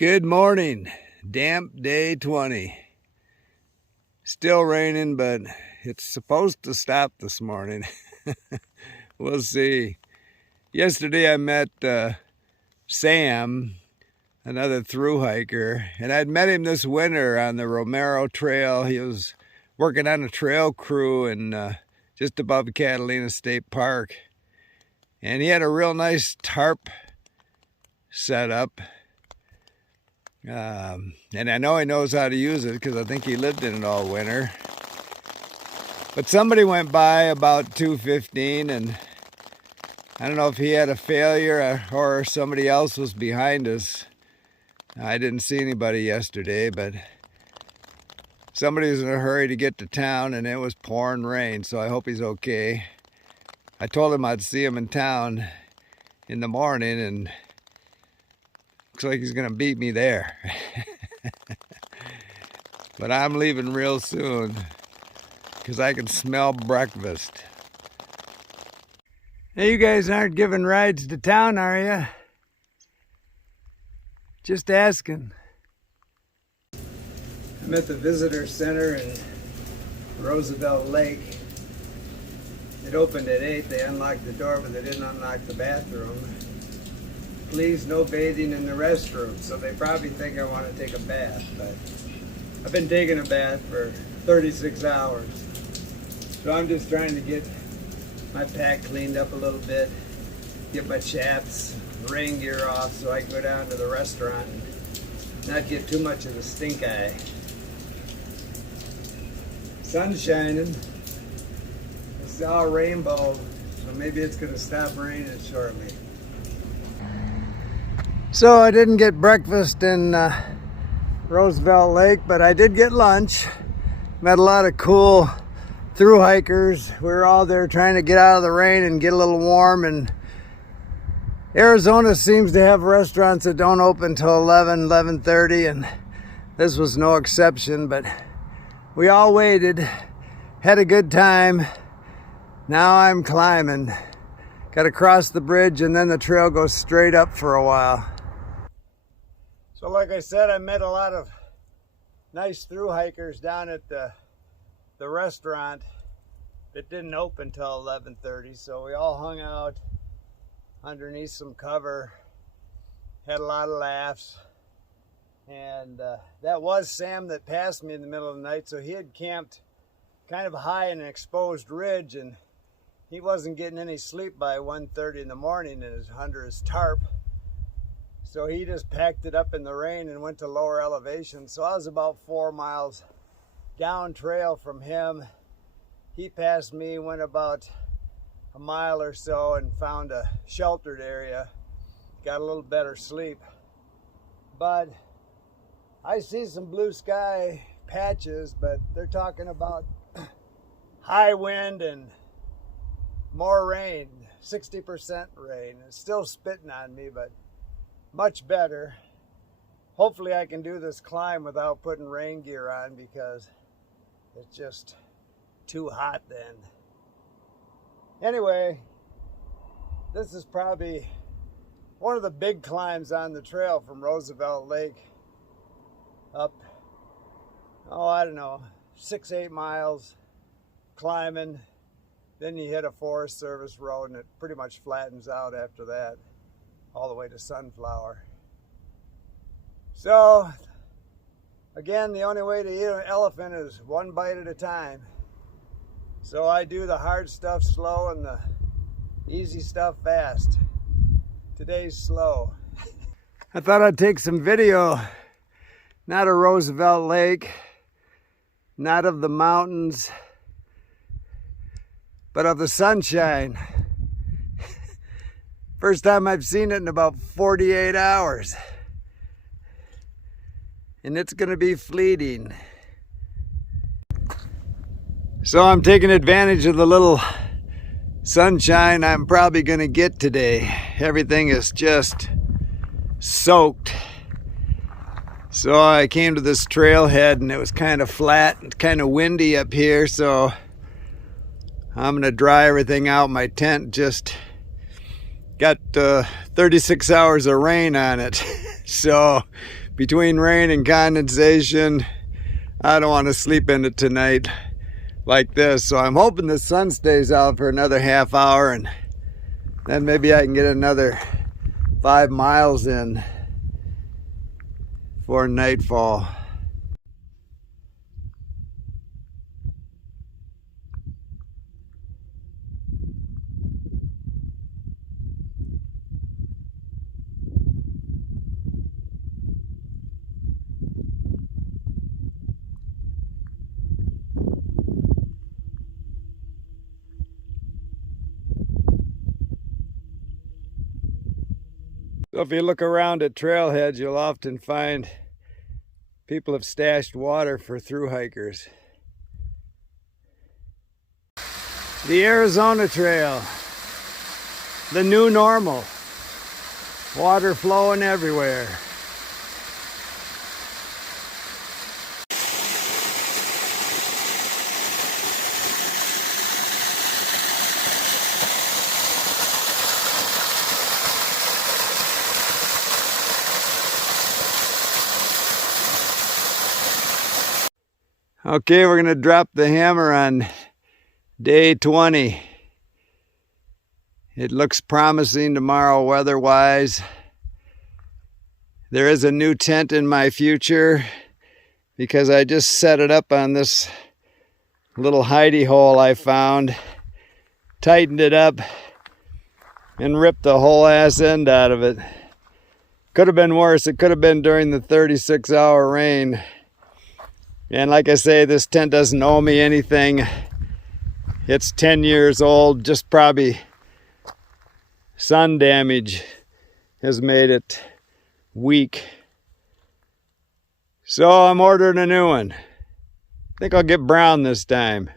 Good morning. Damp day 20. Still raining, but it's supposed to stop this morning. We'll see. Yesterday I met Sam, another through hiker, and I'd met him this winter on the Romero Trail. He was working on a trail crew in just above Catalina State Park. And he had a real nice tarp set up. And I know he knows how to use it because I think he lived in it all winter. But somebody went by about 2:15, and I don't know if he had a failure or somebody else was behind us. I didn't see anybody yesterday, but somebody was in a hurry to get to town and it was pouring rain, so I hope he's okay. I told him I'd see him in town in the morning, and looks like he's gonna beat me there. But I'm leaving real soon because I can smell breakfast. Hey, you guys aren't giving rides to town, are you? Just asking. I'm at the visitor center in Roosevelt Lake. It opened at 8. They unlocked the door, but they didn't unlock the bathroom. Please, no bathing in the restroom. So they probably think I want to take a bath, but I've been taking a bath for 36 hours. So I'm just trying to get my pack cleaned up a little bit, get my chaps, rain gear off so I can go down to the restaurant and not get too much of the stink eye. Sun's shining. It's all rainbow, so maybe it's going to stop raining shortly. So I didn't get breakfast in Roosevelt Lake, but I did get lunch. Met a lot of cool through hikers. We were all there trying to get out of the rain and get a little warm, and Arizona seems to have restaurants that don't open till 11:30, and this was no exception, but we all waited, had a good time. Now I'm climbing. Got to cross the bridge and then the trail goes straight up for a while. So like I said, I met a lot of nice through hikers down at the restaurant that didn't open till 11:30. So we all hung out underneath some cover, had a lot of laughs. And that was Sam that passed me in the middle of the night. So he had camped kind of high in an exposed ridge, and he wasn't getting any sleep by 1:30 in the morning under his tarp. So he just packed it up in the rain and went to lower elevation. So I was about 4 miles down trail from him. He passed me, went about a mile or so and found a sheltered area. Got a little better sleep. But I see some blue sky patches, but they're talking about high wind and more rain, 60% rain. It's still spitting on me, but much better. Hopefully I can do this climb without putting rain gear on because it's just too hot then. Anyway, this is probably one of the big climbs on the trail from Roosevelt Lake up, I don't know, 6-8 miles climbing. Then you hit a Forest Service road and it pretty much flattens out after that, all the way to Sunflower. So, again, the only way to eat an elephant is one bite at a time. So I do the hard stuff slow and the easy stuff fast. Today's slow. I thought I'd take some video, not of Roosevelt Lake, not of the mountains, but of the sunshine. First time I've seen it in about 48 hours. And it's gonna be fleeting. So I'm taking advantage of the little sunshine I'm probably gonna get today. Everything is just soaked. So I came to this trailhead and it was kind of flat and kind of windy up here, so I'm gonna dry everything out. My tent just got 36 hours of rain on it. So between rain and condensation. I don't want to sleep in it tonight like this, so I'm hoping the sun stays out for another half hour, and then maybe I can get another 5 miles in before nightfall. So if you look around at trailheads, you'll often find people have stashed water for through hikers. The Arizona Trail, the new normal, water flowing everywhere. Okay, we're gonna drop the hammer on day 20. It looks promising tomorrow weather-wise. There is a new tent in my future because I just set it up on this little hidey hole I found, tightened it up, and ripped the whole ass end out of it. Could have been worse. It could have been during the 36-hour rain. And like I say, this tent doesn't owe me anything. It's 10 years old, just probably sun damage has made it weak. So I'm ordering a new one. I think I'll get brown this time.